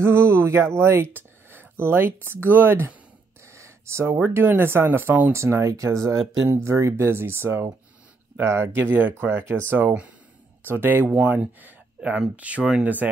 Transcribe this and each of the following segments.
Ooh, we got light. Light's good. So we're doing this on the phone tonight because I've been very busy. So give you a crack. So day one, I'm showing this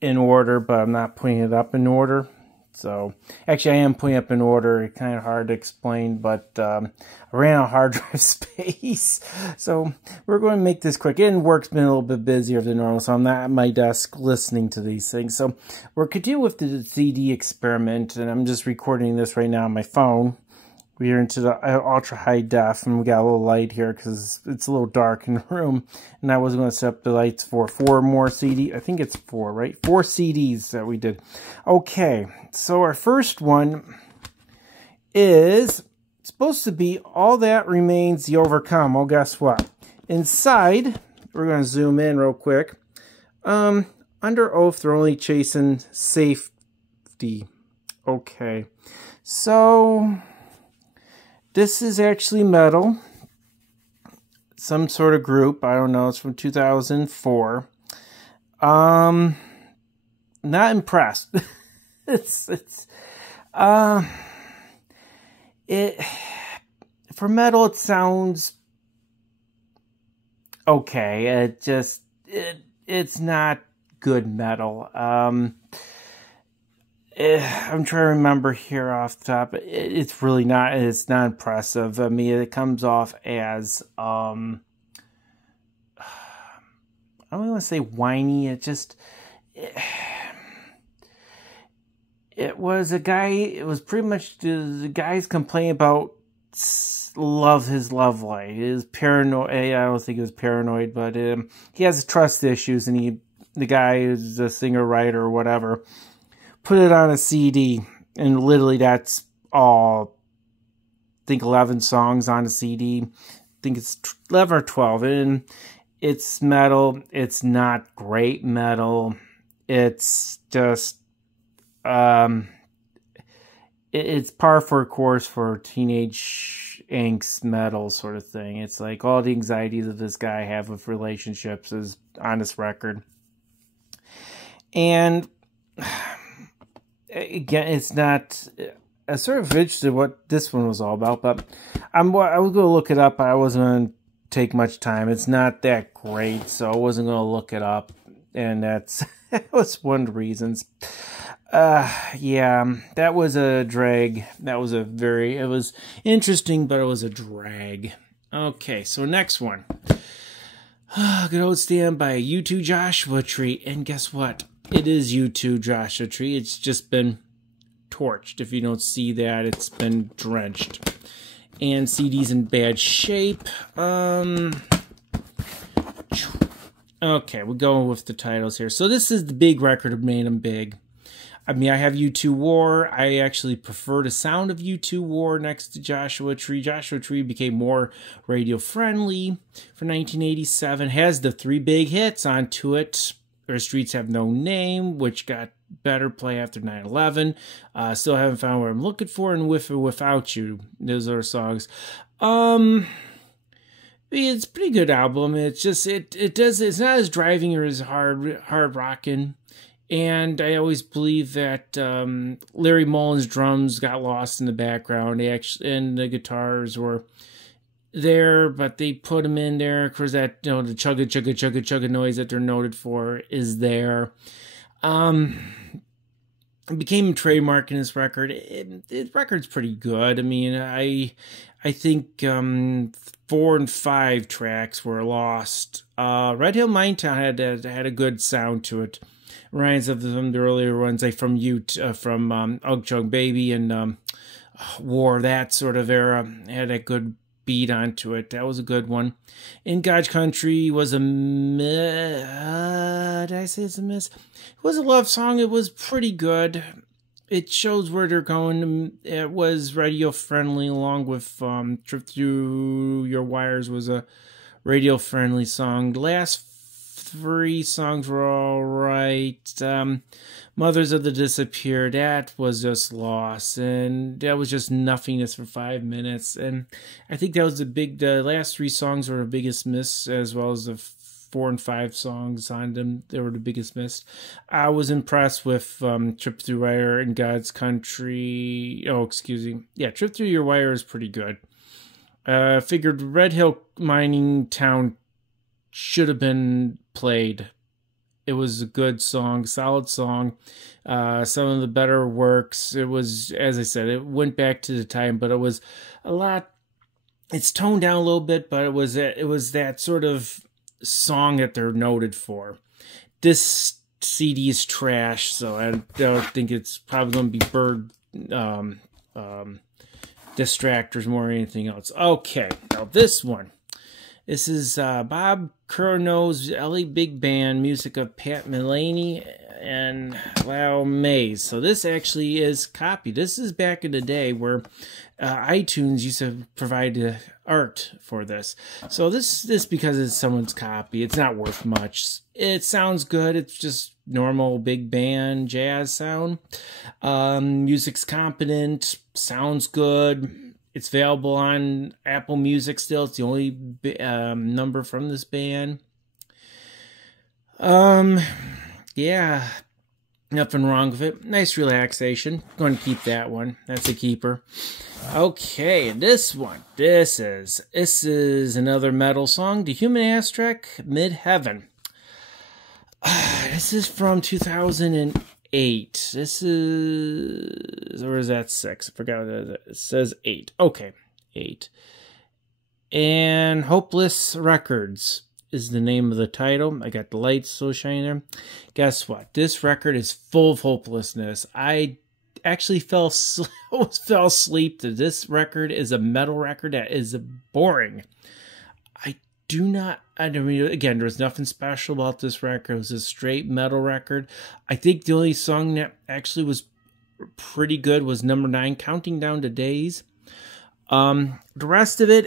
in order, but I'm not putting it up in order. So actually, I am putting up in order. It's kind of hard to explain, but I ran out of hard drive space. So we're going to make this quick. And work's been a little bit busier than normal, so I'm not at my desk listening to these things. So we're continuing with the CD experiment, and I'm just recording this right now on my phone. We're into the ultra high def, and we got a little light here because it's a little dark in the room. And I was going to set up the lights for 4 more CD. I think it's 4, right? 4 CDs that we did. Okay, so our first one is supposed to be All That Remains You Overcome. Well, guess what? Inside, we're going to zoom in real quick. Under oath, they're only chasing safety. Okay, so this is actually metal. Some sort of group. I don't know. It's from 2004. Not impressed. For metal, it sounds okay. It's not good metal. I'm trying to remember here off the top. It's really not. It's not impressive. I mean, it comes off as I don't want to say whiny. It was a guy. It was pretty much the guy's complaining about his love life. His paranoid. I don't think he was paranoid, but he has trust issues, and the guy is a singer, writer, or whatever, put it on a CD, and literally that's all. I think 11 songs on a CD. I think it's 11 or 12, and it's metal. It's not great metal. It's just it's par for a course for teenage angst metal sort of thing. It's like all the anxieties that this guy have with relationships is on this record, and again, it's not. I sort of interested what this one was all about, but I was going to look it up. I wasn't going to take much time. It's not that great, so I wasn't going to look it up, and that was one of the reasons. Yeah, that was a drag. It was interesting, but it was a drag. Okay, so next one. Good old Stand by U2 Joshua Tree, and guess what? It is U2 Joshua Tree. It's just been torched. If you don't see that, it's been drenched. And CD's in bad shape. Okay, we're going with the titles here. So this is the big record that made them big. I mean, I have U2 War. I actually prefer the sound of U2 War next to Joshua Tree. Joshua Tree became more radio-friendly for 1987. Has the 3 big hits onto it. Our Streets Have No Name, which got better play after 9/11. Still haven't found what I'm looking for, and With or Without You. Those are songs. It's a pretty good album. It's just it's not as driving or as hard rocking. And I always believe that Larry Mullen's drums got lost in the background. And the guitars were there, but they put them in there because that, the chugga chugga chugga chugga noise that they're noted for is there. It became a trademark in this record. This record's pretty good. I mean, I think 4 and 5 tracks were lost. Red Hill Minetown had a good sound to it. Reminds of some of the earlier ones, like from Ugg Chug Baby and War, that sort of era. Had a good beat onto it. That was a good one. In God's Country was a miss. Did I say it's a miss? It was a love song. It was pretty good. It shows where they're going. It was radio friendly, along with Trip Through Your Wires was a radio friendly song. The last 3 songs were all right. Mothers of the Disappeared, that was just lost, and that was just nothingness for 5 minutes. And I think that was the last 3 songs were the biggest miss, as well as the 4 and 5 songs on them. They were the biggest miss. I was impressed with Trip Through Wire and God's Country. Oh, excuse me. Yeah, Trip Through Your Wire is pretty good. Figured Red Hill Mining Town should have been played. It was a good song, solid song. Some of the better works. It was, as I said, it went back to the time, but it was a lot. It's toned down a little bit, but it was that sort of song that they're noted for. This CD is trash, so I don't think it's probably going to be bird distractors more than anything else. Okay, now this one. This is Bob Curno's LA Big Band, music of Pat Mullaney and Lau Mays. So this actually is copied. This is back in the day where iTunes used to provide art for this. So this because it's someone's copy, it's not worth much. It sounds good. It's just normal big band jazz sound. Music's competent, sounds good. It's available on Apple Music still. It's the only number from this band. Yeah, nothing wrong with it. Nice relaxation. Going to keep that one. That's a keeper. Okay, this one. This is another metal song. The Human Aztec, Mid-Heaven. This is from 2008. This is, or is that 6? I forgot what it is. It says 8. Okay, 8. And Hopeless Records is the name of the title. I got the lights so shiny there. Guess what? This record is full of hopelessness. I actually fell asleep that this record is a metal record that is boring. I mean, again, there's nothing special about this record. It was a straight metal record. I think the only song that actually was pretty good was number 9, Counting Down the Days. The rest of it,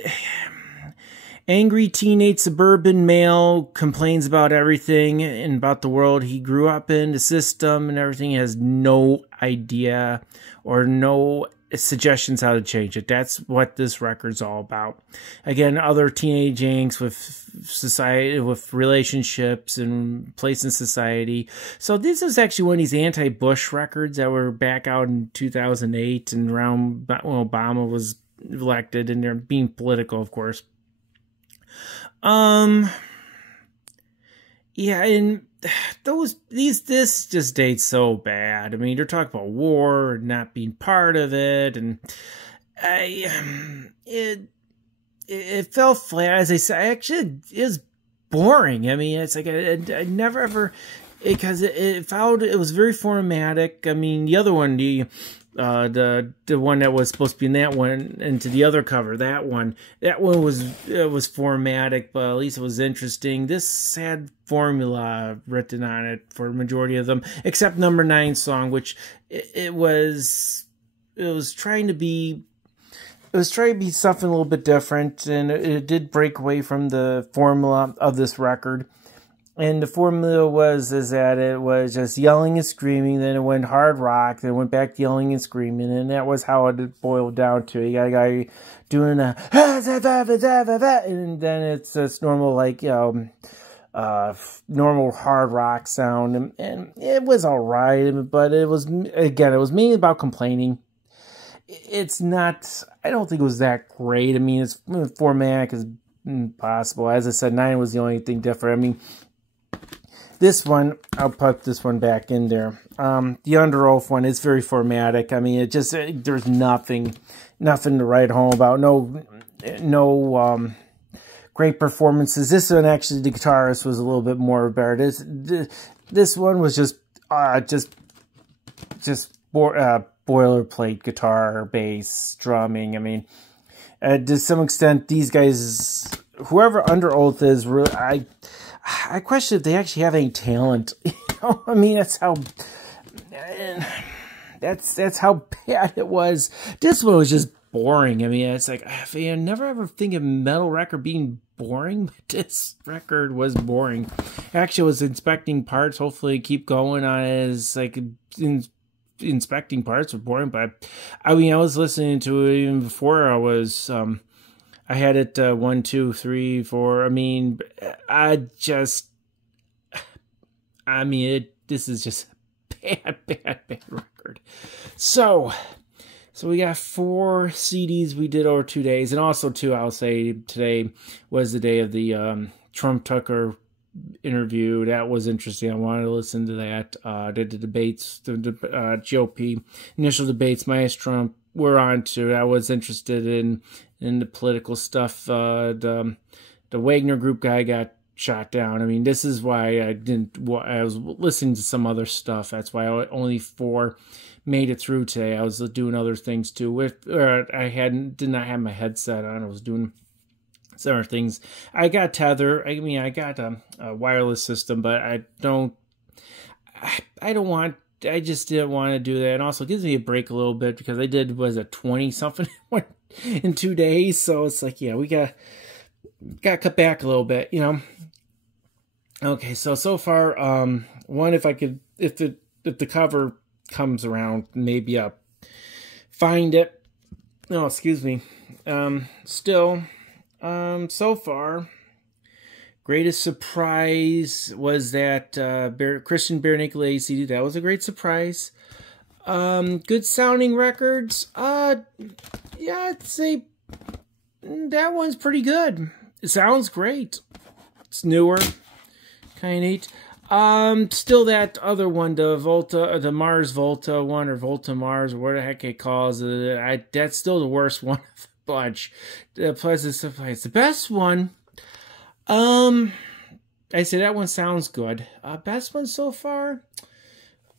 angry teenage suburban male complains about everything and about the world he grew up in, the system and everything. He has no idea or no suggestions how to change it. That's what this record's all about. Again, other teenage angst with society, with relationships and place in society. So this is actually one of these anti-Bush records that were back out in 2008 and around when Obama was elected, and they're being political, of course. Yeah, and this just dates so bad. I mean, they're talking about war and not being part of it, and it fell flat. As I said, actually, it is boring. I mean, it's like I never ever, because it was very formatic. I mean, the other one, the one that was supposed to be in that one, and to the other cover, that one was formatic, but at least it was interesting. This had formula written on it for the majority of them, except number 9 song, which it was trying to be something a little bit different, and it did break away from the formula of this record. And the formula was that it was just yelling and screaming, then it went hard rock, then it went back to yelling and screaming, and that was how it boiled down to. You got a guy doing a, and then it's just normal, like, normal hard rock sound, and it was alright, but it was mainly about complaining. It's not, I don't think it was that great. I mean, it's formatic as possible. As I said, 9 was the only thing different. I mean, this one, I'll put this one back in there. The Under Oath one is very formatic. I mean, there's nothing to write home about. No great performances. This one, actually, the guitarist was a little bit more better. This one was just boilerplate guitar, bass, drumming. I mean, to some extent, these guys, whoever Under Oath is, really, I question if they actually have any talent. You know, I mean, that's how bad it was. This one was just boring. I mean, it's like, I never ever think of metal record being boring, but this record was boring. Actually, I was inspecting parts. Hopefully, keep going on as like inspecting parts were boring, but I mean, I was listening to it even before I I had it 1, 2, 3, 4. I mean, this is just bad record. So we got 4 CDs we did over 2 days, and also too, I'll say today was the day of the Trump Tucker interview. That was interesting. I wanted to listen to that. The debates, the GOP initial debates, minus Trump, were on to. I was interested in the political stuff. The Wagner Group guy got shot down. I mean, this is why I was listening to some other stuff. That's why only 4 made it through today. I was doing other things too. Did not have my headset on. I was doing some other things. I got Tether. I mean, I got a wireless system, but I just didn't want to do that. And also it gives me a break a little bit because I did, was it 20 something in 2 days. So it's like, yeah, we got to cut back a little bit, you know. Okay, so far, one, if the cover comes around, maybe I'll find it. No, excuse me. Still, so far, greatest surprise was that Christian Bare Naked Lady CD. That was a great surprise. Good sounding records. Yeah, I'd say that one's pretty good. It sounds great. It's newer. Kind of neat. Still that other one, the Mars Volta one, or Volta Mars, or what the heck it calls it. That's still the worst one of the bunch. Plus, it's the best one. I say that one sounds good. Best one so far?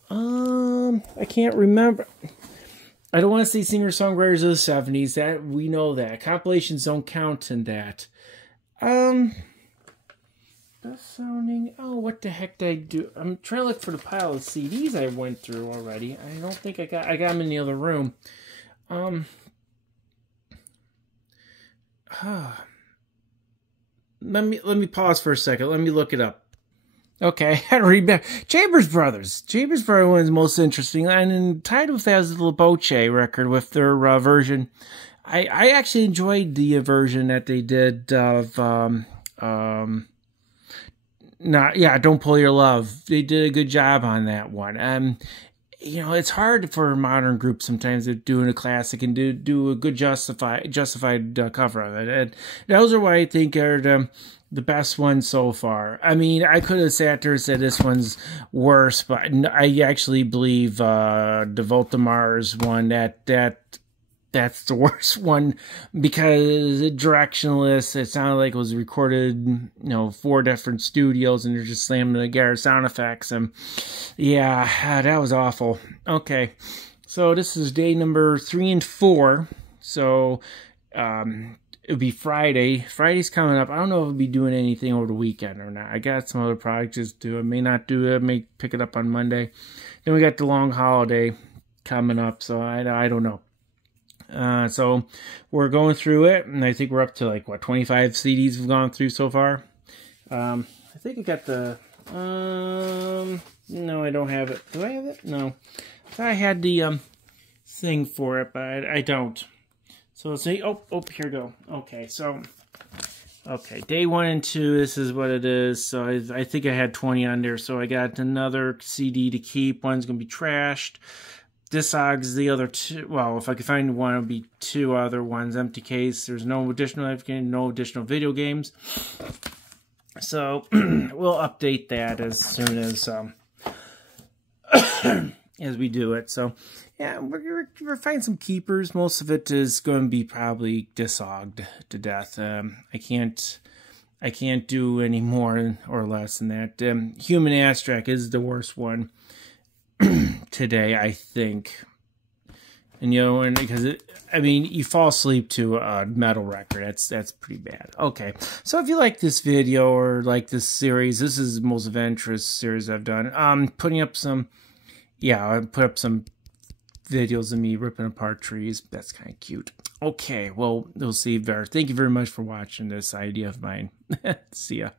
I can't remember. I don't want to say singer-songwriters of the 70s. That, we know that. Compilations don't count in that. Best sounding. Oh, what the heck did I do? I'm trying to look for the pile of CDs I went through already. I don't think I got them in the other room. Let me pause for a second. Let me look it up. Okay, I had to read back. Chambers Brothers. Chambers Brothers was most interesting. And tied with that is the Boche record with their version. I actually enjoyed the version that they did of Don't Pull Your Love. They did a good job on that one. You know, it's hard for a modern group sometimes to do a classic and do a good justified cover of it. And those are what I think are the best ones so far. I mean, I could have sat there and said this one's worse, but I actually believe the Volta Mars one, that's the worst one, because it directionless. It sounded like it was recorded, 4 different studios, and they're just slamming together sound effects. And yeah, that was awful. Okay, so this is day number 3 and 4. So it would be Friday. Friday's coming up. I don't know if I'll be doing anything over the weekend or not. I got some other projects to do. I may not do it. I may pick it up on Monday. Then we got the long holiday coming up, so I don't know. So we're going through it, and I think we're up to 25 CDs we've gone through so far. I think I got the, no, I don't have it. Do I have it? No. I thought I had the, thing for it, but I don't. So let's see. Oh, here we go. Okay, so, day 1 and 2, this is what it is. So I think I had 20 on there, so I got another CD to keep. One's going to be trashed. Discogs the other 2. Well, if I could find one, it would be 2 other ones. Empty case. There's no additional video games. So we'll update that as soon as as we do it. So yeah, we're finding some keepers. Most of it is going to be probably discogged to death. I can't do any more or less than that. Human Abstract is the worst one today, I think. And because you fall asleep to a metal record. That's pretty bad. Okay, so if you like this video or like this series, this is the most adventurous series I've done. Putting up some, I put up some videos of me ripping apart trees. That's kind of cute. Okay, well, we'll see you there. Thank you very much for watching this idea of mine. See ya.